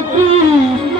peace.